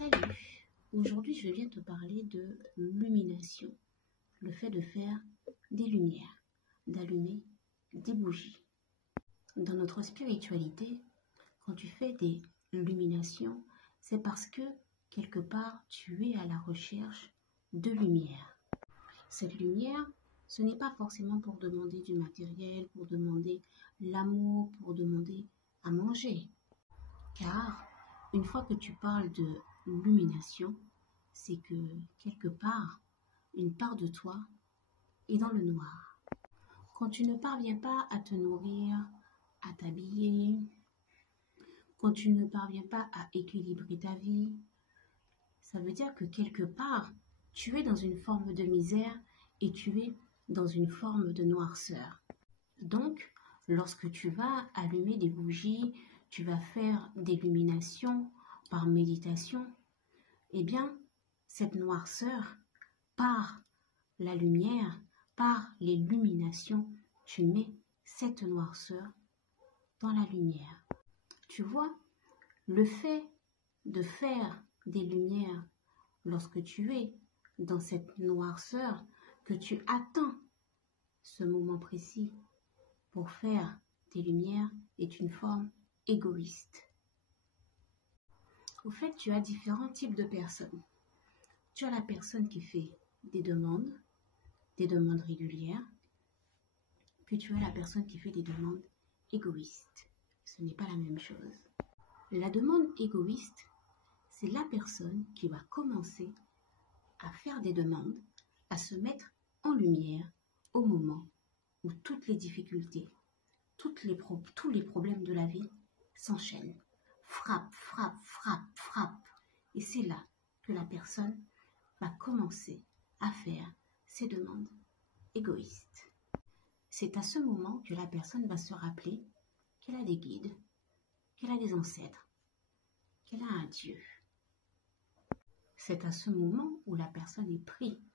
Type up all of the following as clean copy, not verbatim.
Salut, aujourd'hui je viens te parler de l'illumination, le fait de faire des lumières, d'allumer des bougies. Dans notre spiritualité, quand tu fais des illuminations, c'est parce que quelque part tu es à la recherche de lumière. Cette lumière, ce n'est pas forcément pour demander du matériel, pour demander l'amour, pour demander à manger. Car une fois que tu parles de illumination, c'est que quelque part, une part de toi est dans le noir. Quand tu ne parviens pas à te nourrir, à t'habiller, quand tu ne parviens pas à équilibrer ta vie, ça veut dire que quelque part, tu es dans une forme de misère et tu es dans une forme de noirceur. Donc, lorsque tu vas allumer des bougies, tu vas faire des illuminations par méditation, eh bien, cette noirceur, par la lumière, par l'illumination, tu mets cette noirceur dans la lumière. Tu vois, le fait de faire des lumières lorsque tu es dans cette noirceur, que tu attends ce moment précis pour faire des lumières, est une forme égoïste. Au fait, tu as différents types de personnes. Tu as la personne qui fait des demandes régulières, puis tu as la personne qui fait des demandes égoïstes. Ce n'est pas la même chose. La demande égoïste, c'est la personne qui va commencer à faire des demandes, à se mettre en lumière au moment où toutes les difficultés, tous les problèmes de la vie s'enchaînent. Frappe. Et c'est là que la personne va commencer à faire ses demandes égoïstes. C'est à ce moment que la personne va se rappeler qu'elle a des guides, qu'elle a des ancêtres, qu'elle a un Dieu. C'est à ce moment où la personne est prise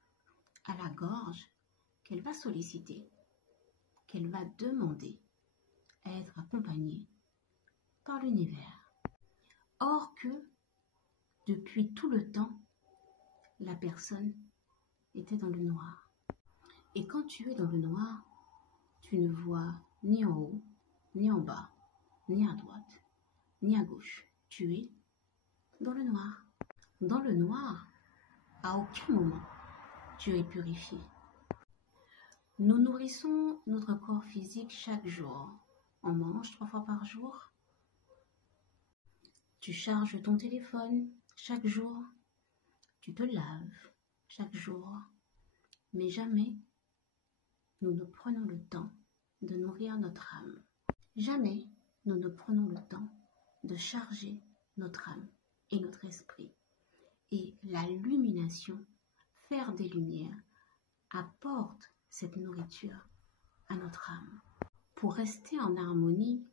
à la gorge qu'elle va solliciter, qu'elle va demander à être accompagnée par l'univers. Or que, depuis tout le temps, la personne était dans le noir. Et quand tu es dans le noir, tu ne vois ni en haut, ni en bas, ni à droite, ni à gauche. Tu es dans le noir. Dans le noir, à aucun moment, tu es purifié. Nous nourrissons notre corps physique chaque jour. On mange 3 fois par jour. Tu charges ton téléphone chaque jour. Tu te laves chaque jour. Mais jamais nous ne prenons le temps de nourrir notre âme. Jamais nous ne prenons le temps de charger notre âme et notre esprit. Et la illumination, faire des lumières, apporte cette nourriture à notre âme. Pour rester en harmonie,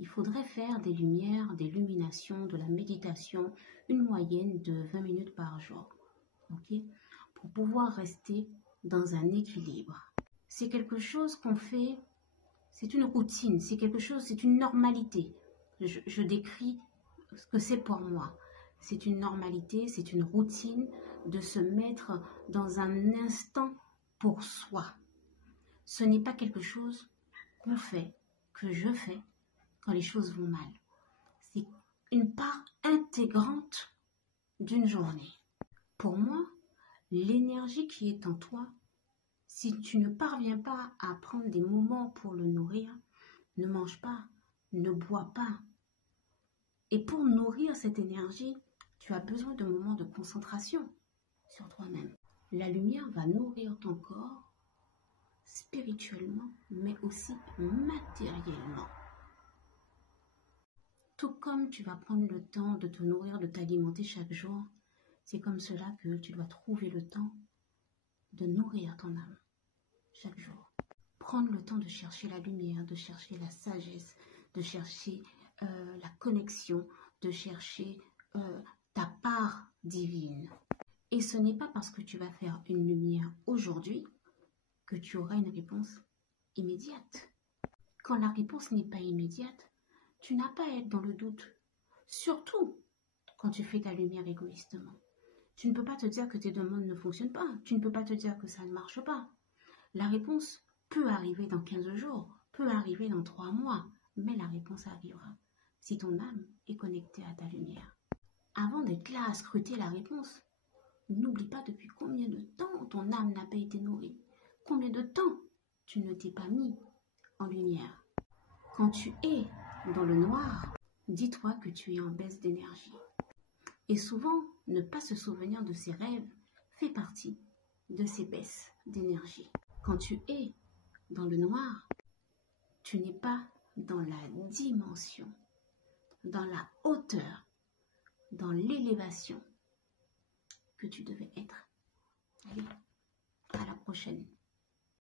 il faudrait faire des lumières, des illuminations, de la méditation, une moyenne de 20 minutes par jour. Okay? Pour pouvoir rester dans un équilibre. C'est quelque chose qu'on fait, c'est une routine, c'est quelque chose, c'est une normalité. Je décris ce que c'est pour moi. C'est une normalité, c'est une routine de se mettre dans un instant pour soi. Ce n'est pas quelque chose qu'on fait, que je fais quand les choses vont mal. C'est une part intégrante d'une journée. Pour moi, l'énergie qui est en toi, si tu ne parviens pas à prendre des moments pour le nourrir, ne mange pas, ne bois pas. Et pour nourrir cette énergie, tu as besoin de moments de concentration sur toi-même. La lumière va nourrir ton corps spirituellement, mais aussi matériellement. Tout comme tu vas prendre le temps de te nourrir, de t'alimenter chaque jour, c'est comme cela que tu dois trouver le temps de nourrir ton âme chaque jour. Prendre le temps de chercher la lumière, de chercher la sagesse, de chercher la connexion, de chercher ta part divine. Et ce n'est pas parce que tu vas faire une lumière aujourd'hui que tu auras une réponse immédiate. Quand la réponse n'est pas immédiate, tu n'as pas à être dans le doute. Surtout quand tu fais ta lumière égoïstement. Tu ne peux pas te dire que tes demandes ne fonctionnent pas. Tu ne peux pas te dire que ça ne marche pas. La réponse peut arriver dans 15 jours, peut arriver dans 3 mois, mais la réponse arrivera si ton âme est connectée à ta lumière. Avant d'être là à scruter la réponse, n'oublie pas depuis combien de temps ton âme n'a pas été nourrie. Combien de temps tu ne t'es pas mis en lumière. Quand tu es dans le noir, dis-toi que tu es en baisse d'énergie. Et souvent, ne pas se souvenir de ses rêves fait partie de ces baisses d'énergie. Quand tu es dans le noir, tu n'es pas dans la dimension, dans la hauteur, dans l'élévation que tu devais être. Allez, à la prochaine.